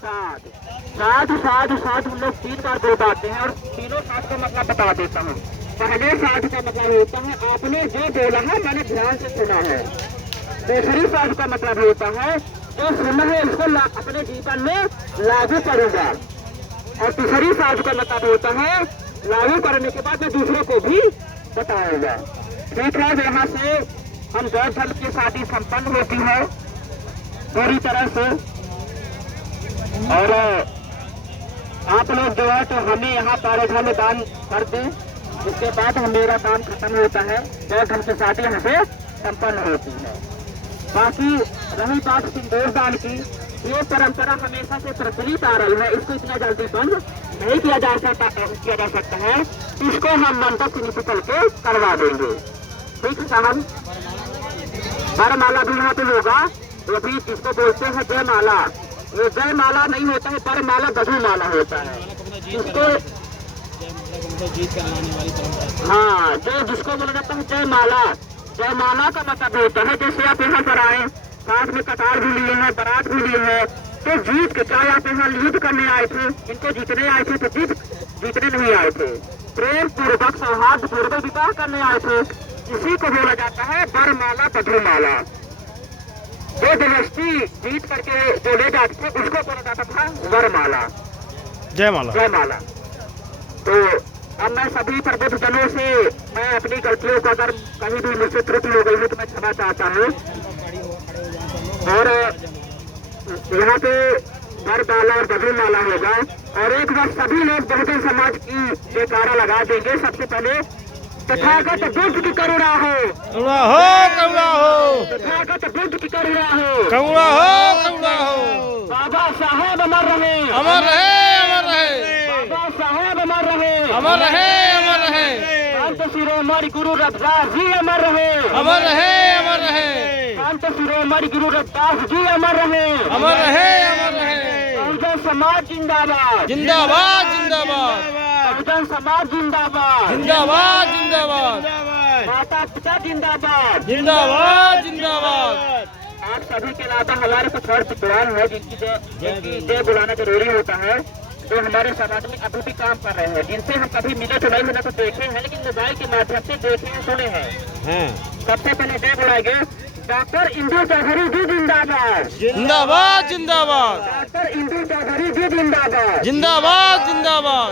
साध। साधु साधु साधु हम लोग 3 बार बोल पाते हैं और तीनों साध का मतलब बता देता हूँ। पहले साध का मतलब होता है आपने जो बोला है मैंने ध्यान से सुना है। दूसरी साध का मतलब होता है जो सुना है उसको अपने जीवन में लागू करूंगा। और तीसरी साध का मतलब होता है लागू करने के बाद मैं दूसरों को भी बताऊंगा। ठीक है, यहाँ से हम बौद्ध धर्म की शादी संपन्न होती है पूरी तरह से। और आप लोग जो है तो हमें यहाँ पारेखा में दान कर दें, इसके बाद हम मेरा काम खत्म होता है। बौद्ध धर्म की शादी यहाँ से संपन्न होती है। बाकी रही बात सिंदूर दान की, ये परंपरा हमेशा से प्रचलित आ रही है, इसको इतना जल्दी बंद नहीं किया जा सकता है। इसको हम मंडप से निकल के करवा देंगे। ठीक है साहब, वरमाला भी यहाँ पे होगा, वो भी जिसको बोलते हैं जयमाला। ये जयमाला नहीं होता है, वरमाला वधूमाला होता है। इसको हाँ, जो जिसको बोला जाता है जयमाला। जयमाला का मतलब होता है जैसे आप यहाँ पर आए, साथ में कतार भी लिए हैं, बारात भी लिए हैं, तो जीत के चाहे आप यहाँ युद्ध करने आए थे, इनको जीतने आए थे तो जीतने नहीं आए थे, प्रेम पूर्वक सौहार्द पूर्वक विवाह करने आए थे। इसी को बोला जाता है वरमाला वधूमाला। जो जबरदस्ती जीत करके जो ले जाते थे उसको बोला जाता था वरमाला, जयमाला जयमाला। तो अब मैं सभी प्रबुद्ध जनों से मैं अपनी गलतियों को अगर कहीं भी मुझसे त्रुटि हो गई है तो मैं क्षमा चाहता हूँ। और यहाँ पे वरमाला और वधूमाला होगा। और एक बार सभी लोग बहुजन समाज की जयकारा लगा देंगे। सबसे पहले तथागत बुद्ध की करुणा हो, करुणा हो, करुणा हो, तथागत बुद्ध की करुणा हो, करुणा हो, करुणा हो। बाबा साहेब अमर रहे, अमर रहे, अमर रहे, बाबा साहेब अमर रहे, अमर रहे, अमर रहे। संत शिरोमणि गुरु रविदास जी अमर रहे, अमर रहे, अमर रहे। संत शिरोमणि गुरु रविदास जी अमर रहे, अमर रहे, अमर रहे। बहुजन समाज जिंदाबाद, जिंदाबाद, जिंदाबाद, बहुजन समाज जिंदाबाद, जिंदाबाद, जिंदाबाद, माता पिता जिंदाबाद, जिंदाबाद, जिंदाबाद। आप सभी के अलावा हमारे कुछ और विद्वान है जिनकी जय बुलाना जरूरी होता है, जो हमारे समाज में अभी भी काम कर रहे हैं, जिनसे हम कभी मिले तो नहीं, मिले तो देखे हैं, लेकिन मोबाइल के माध्यम से देखे हैं, सुने हैं। सबसे पहले जय बुलाएंगे डॉक्टर इंदु चौधरी जी जिंदाबाद, जिंदाबाद, जिंदाबाद, डॉक्टर इंदु चौधरी जी जिंदाबाद, जिंदाबाद, जिंदाबाद,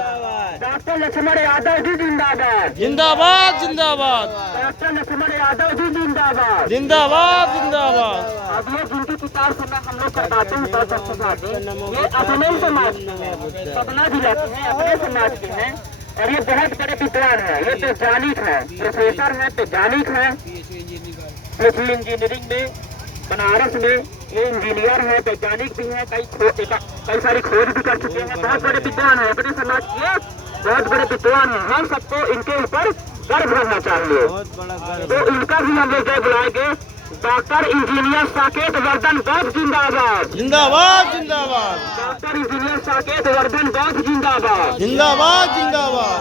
डॉक्टर लक्ष्मण यादव जी जिंदाबाद, जिंदाबाद, जिंदाबाद, डॉक्टर लक्ष्मण यादव जी जिंदाबाद, जिंदाबाद, जिंदाबाद। अब ये जिनकी किताब सुनना हम लोग करवाते हैं बौद्ध धर्म की शादी, ये अपने समाज के हैं, सपना जिला के हैं, अपने समाज के हैं। और ये बहुत बड़े विद्वान है, ये वैज्ञानिक है, प्रोफेसर है, वैज्ञानिक है, पृथ्वी इंजीनियरिंग में बनारस में ये इंजीनियर है, वैज्ञानिक भी है, कई सारी खोज भी कर चुके हैं, बहुत बड़े विद्वान है, अपने समाज के बहुत बड़े विद्वान है। हम सबको इनके ऊपर गर्व करना चाहिए। तो इनका भी हम लोग जय बुलाएंगे। डॉक्टर इंजीनियर साकेत वर्धन बौद्ध जिंदाबाद, जिंदाबाद, जिंदाबाद, डॉक्टर इंजीनियर साकेत वर्धन बौद्ध जिंदाबाद, जिंदाबाद, जिंदाबाद।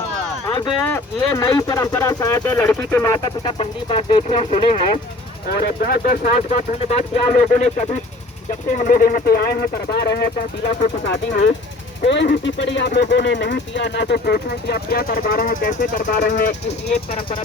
अब ये नई परंपरा शायद लड़की के माता पिता पहली बार देखे और सुने हैं। और बहुत बहुत बहुत धन्यवाद कि आप लोगों ने कभी जब से हम लोग यहाँ पे आए हैं करवा रहे हैं तहसीला को शादी में कोई भी टिप्पणी आप लोगों ने नहीं किया, ना तो पूछा कि आप क्या करवा रहे हैं, कैसे करवा रहे हैं। इस एक परंपरा